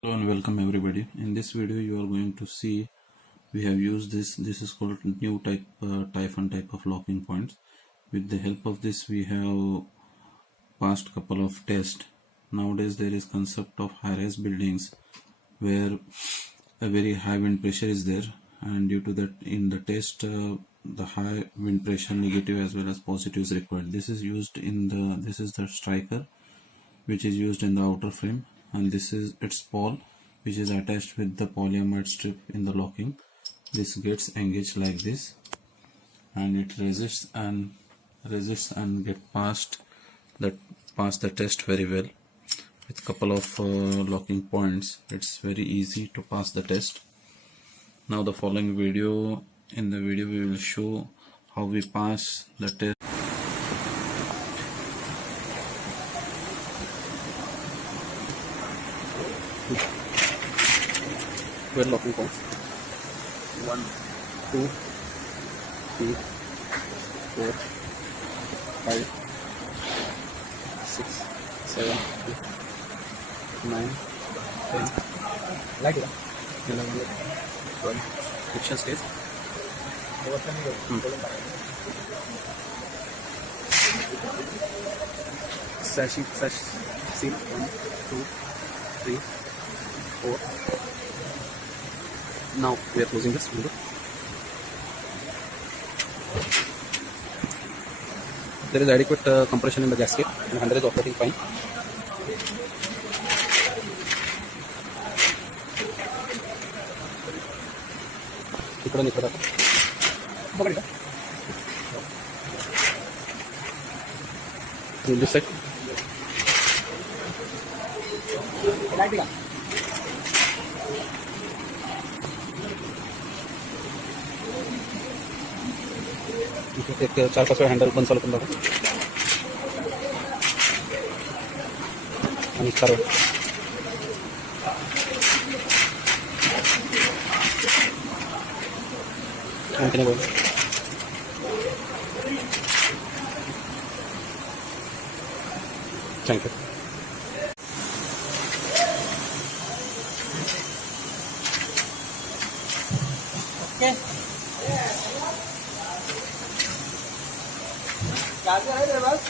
Hello and welcome everybody. In this video you are going to see we have used this is called new Typhoon type of locking points. With the help of this we have passed couple of tests. Nowadays there is concept of high-rise buildings where a very high wind pressure is there, and due to that in the test the high wind pressure negative as well as positive is required. This is the striker which is used in the outer frame, and this is its pole which is attached with the polyamide strip in the locking. This gets engaged like this and it resists and get past the test very well. With couple of locking points it's very easy to pass the test. Now the following video, in the video we will show how we pass the test. Well, locking points 1, 2, 3, 4, 5, 6, 7, 8, 9, 10, 11, 12. Friction stage. Sash seal 1, 2, 3, 4. Now we are closing this window. There is adequate compression in the gasket and handle is operating fine. In this side. एक 4-5 वेळा handle बंद चालू करून बघा आणि 4 वेळा आणखीन बोल. थँक्यू. ओके चार्जर है तेरे पास?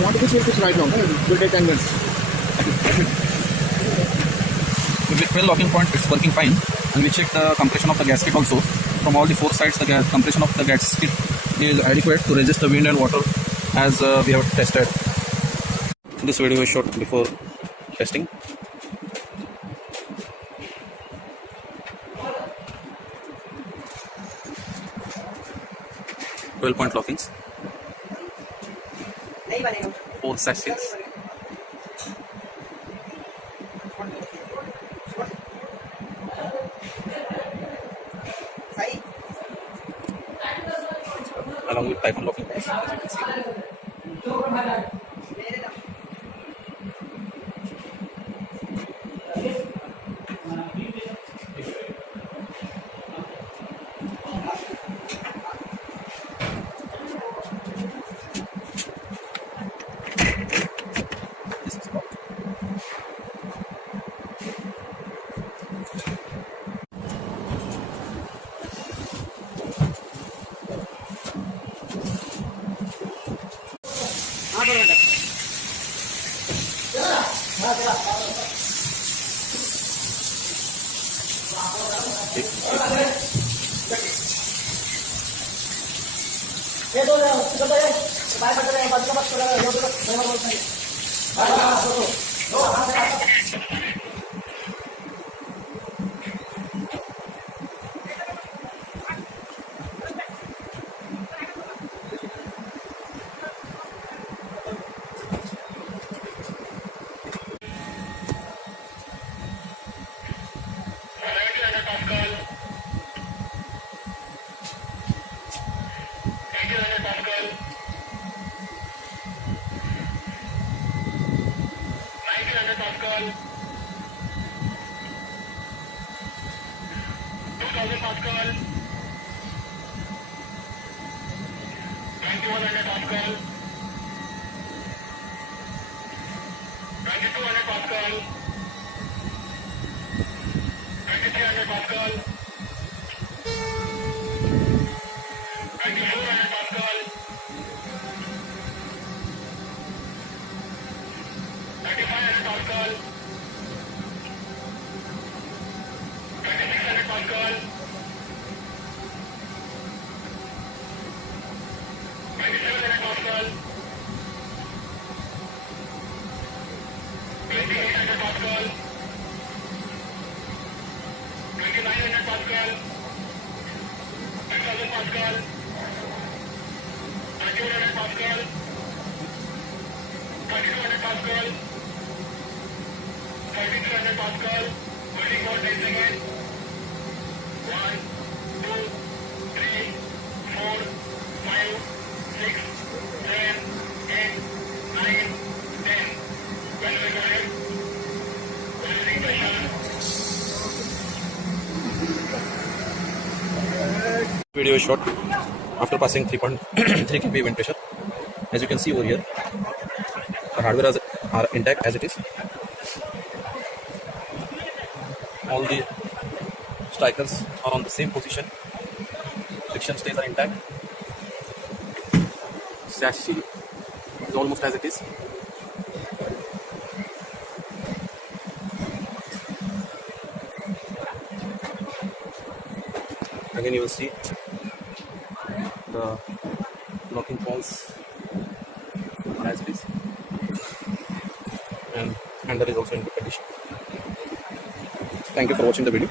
You want to be here right now? It will take 10 minutes. With 12 locking point, it's working fine, and we check the compression of the gasket also. From all the 4 sides, the compression of the gasket is adequate to resist the wind and water as we have tested. This video is shot before testing. .12 lockings. 4 sash seals. Along with Typhoon locking points, as you can see. This is locked. ये दो चलता है bye पकड़ रहे हैं बस बस कर रहे हो तो ड्राइवर बोलते हैं Video is shot after passing 3.3 kb wind pressure. As you can see over here, the hardware are intact as it is. All the strikers are on the same position. Friction stays are intact. Chassis is almost as it is. Again, you will see the locking points as it is, and handle is also in good condition. Thank you for watching the video.